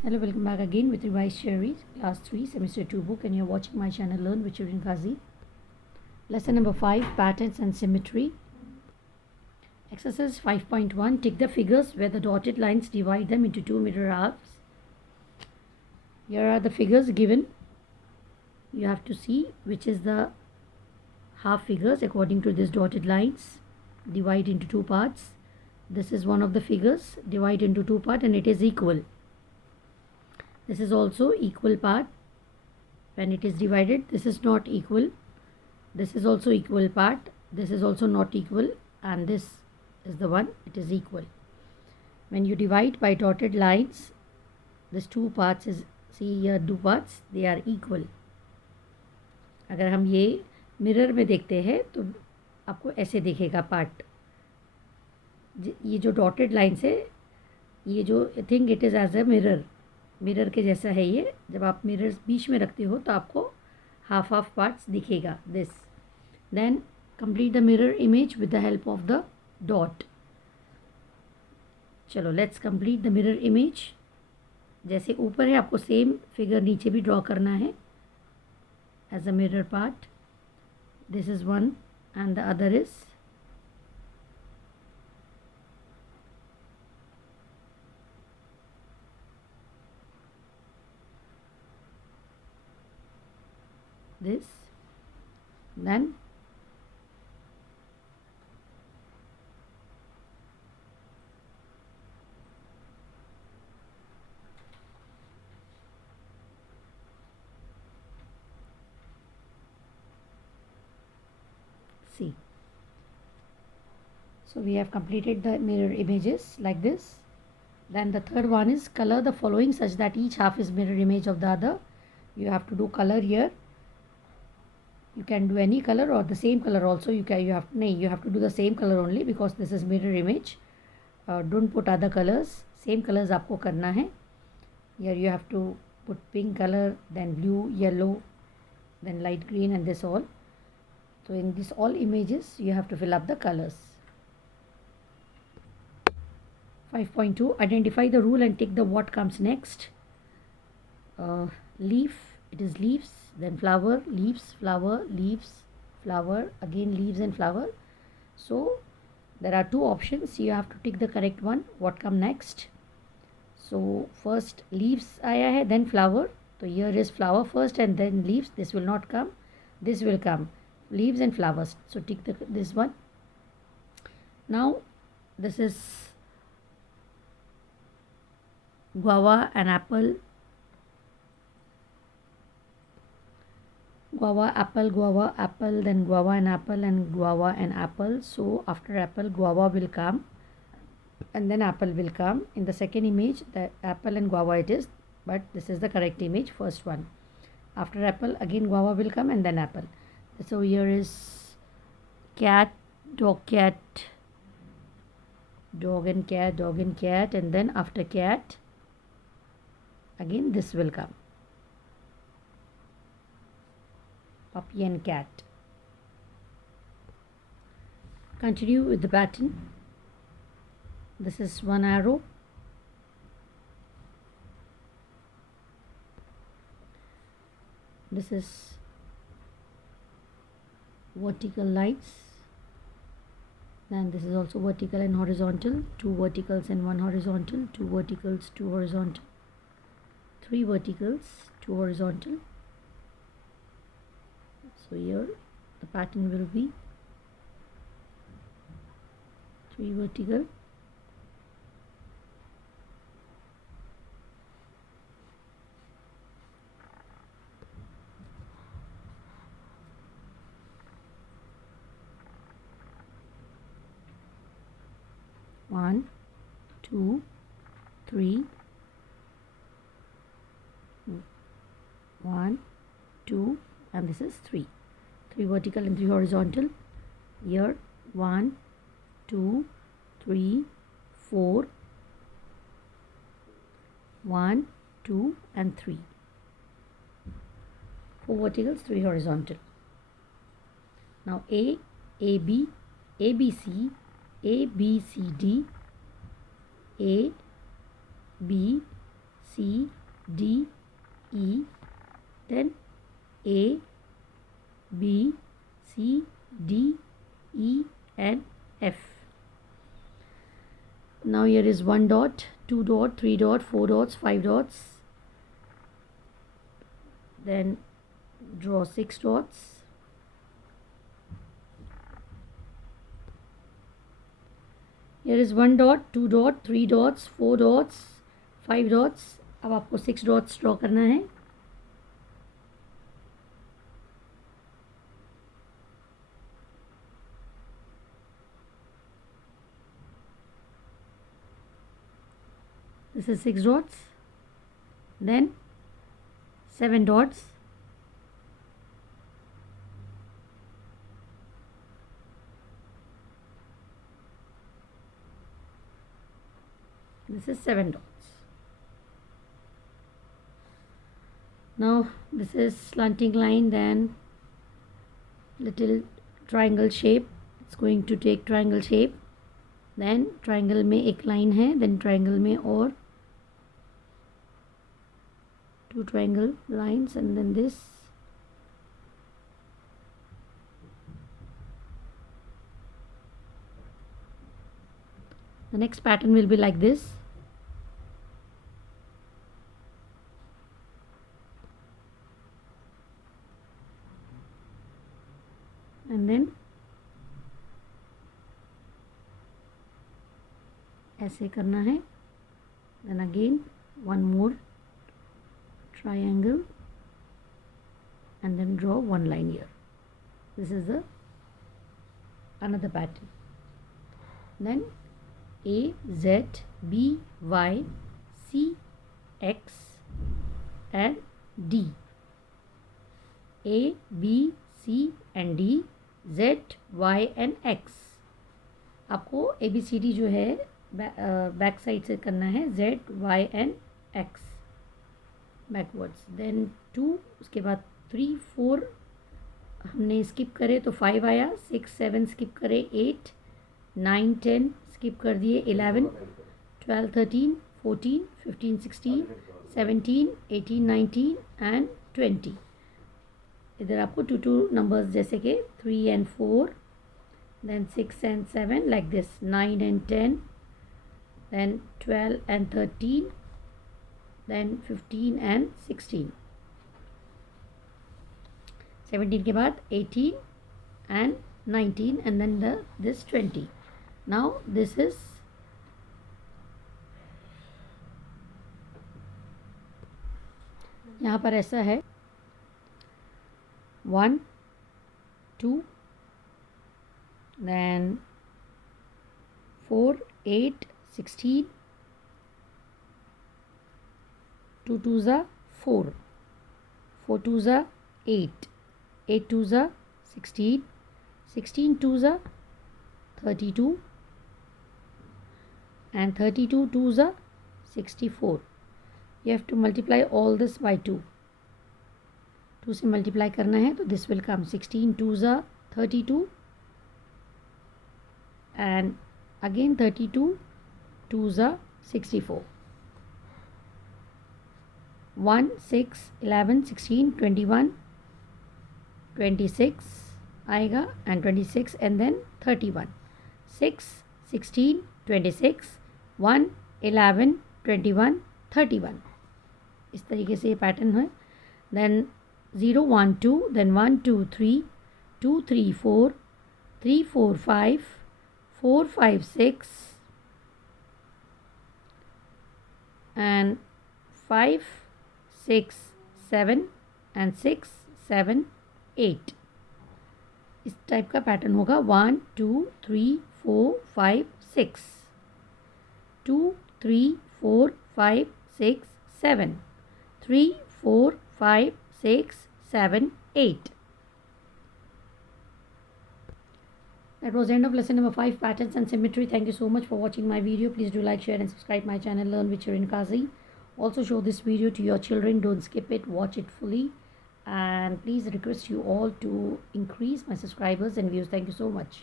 Hello, welcome back again with revised series, class 3, semester 2 book, and you're watching my channel Learn with Children Ghazi. Lesson number 5, Patterns and Symmetry. Exercise 5.1, tick the figures where the dotted lines divide them into two mirror halves. Here are the figures given. You have to see which is the half figures according to these dotted lines. Divide into two parts. This is one of the figures, divide into two parts, and it is equal. This is also equal part. When it is divided, this is not equal. This is also equal part. This is also not equal, and this is the one, it is equal. When you divide by dotted lines, this two parts is, see here two parts, they are equal. अगर हम ये mirror में देखते हैं तो आपको ऐसे दिखेगा पार्ट. ये जो डॉटेड लाइन्स है, ये जो think it is as a mirror के जैसा है ये. जब आप मिरर बीच में रखते हो तो आपको हाफ हाफ पार्ट्स दिखेगा. This then complete the mirror image with the help of the dot. चलो let's complete the mirror image. जैसे ऊपर है आपको सेम फिगर नीचे भी ड्रॉ करना है as a mirror part. This is one and the other is this. Then see. So we have completed the mirror images like this. Then the third one is color the following such that each half is mirror image of the other. You have to do color here. You can do any color or the same color also. You have to do the same color only because this is mirror image. Don't put other colors. Same colors आपको करना है. Here you have to put pink color, then blue, yellow, then light green, and this all. So in this all images you have to fill up the colors. 5.2, identify the rule and tick the what comes next. Leaf, it is leaves, then flower, leaves, flower, leaves, flower, again leaves and flower. So there are two options. You have to tick the correct one. What come next? So first leaves आया है, then flower. So here is flower first and then leaves. This will not come. This will come. Leaves and flowers. So tick this one. Now this is guava and apple. Guava, apple, then guava and apple. So after apple, guava will come and then apple will come. In the second image, the apple and guava it is, but this is the correct image, first one. After apple, again guava will come and then apple. So here is cat, dog and cat, and then after cat, again this will come. Puppy and cat. Continue with the pattern. This is one arrow. This is vertical lines. Then this is also vertical and horizontal. Two verticals and one horizontal. Two verticals, two horizontal. Three verticals, two horizontal. So here the pattern will be three vertical, one, two, three, one, two, and this is three. Three vertical and three horizontal. Here 1, 2, 3, 4, 1, 2, and 3. 4 verticals, 3 horizontal. Now A, AB, ABC, ABCD, A, B, C, D, E, then A, B, C, D, E and F. Now here is 1 dot, 2 dot, 3 dot, 4 dots, 5 dots. Then draw 6 dots. Here is 1 dot, 2 dot, 3 dots, 4 dots, 5 dots. अब आपको 6 dots draw करना है. This is 6 dots. Then 7 dots. This is 7 dots. Now this is slanting line, then little triangle shape. It's going to take triangle shape. Then triangle में एक line है, then triangle में और 2 triangle lines, and then this. The next pattern will be like this. And then ऐसे करना है. Then again one more triangle and then draw one line here. This is the another pattern. Then A, Z, B, Y, C, X and D. A, B, C and D, Z, Y and X. आपको ABCD जो है back side से करना है. Z, Y and X backwards. Then 2, उसके बाद 3, 4 हमने skip करे तो 5 आया. 6, 7 स्किप करे 8, 9, 10 स्किप कर दिए 11, 12, 13, 14, 15, 16, 17, 18, 19 एंड 20. इधर आपको 2 नंबर्स जैसे कि 3 and 4, then 6 and 7 like this, 9 and 10, then 12 and 13, then 15 and 16. 17 के बाद 18 and 19 and then this 20. Now this is यहाँ पर ऐसा है 1, 2, then 4, 8, 16, 2 2s are 4, 4 2s are 8, 8 2s are 16, 16 2s are 32 and 32 2s are 64. You have to multiply all this by 2. 2 से multiply करना है तो this will come 16 2s are 32 and again 32 2s are 64. 1, 6, 11, 16, 21, 26 आएगा and 26 and then 31. 6, 16, 26, 1, 11, 21, 31. इस तरीके से ये pattern है. Then 0, 1, 2, then 1, 2, 3, 2, 3, 4, 3, 4, 5, 4, 5, 6 and 5, 6, 7 and 6, 7, 8. इस टाइप का पैटर्न होगा. 1, 2, 3, 4, 5, 6, 2, 3, 4, 5, 6, 7, 3, 4, 5, 6, 7, 8. That was the end of lesson number 5, patterns and symmetry. Thank you so much for watching my video. Please do like, share and subscribe my channel, Learn with Shirin Kazi. Also show this video to your children. Don't skip it. Watch it fully. And please request you all to increase my subscribers and views. Thank you so much.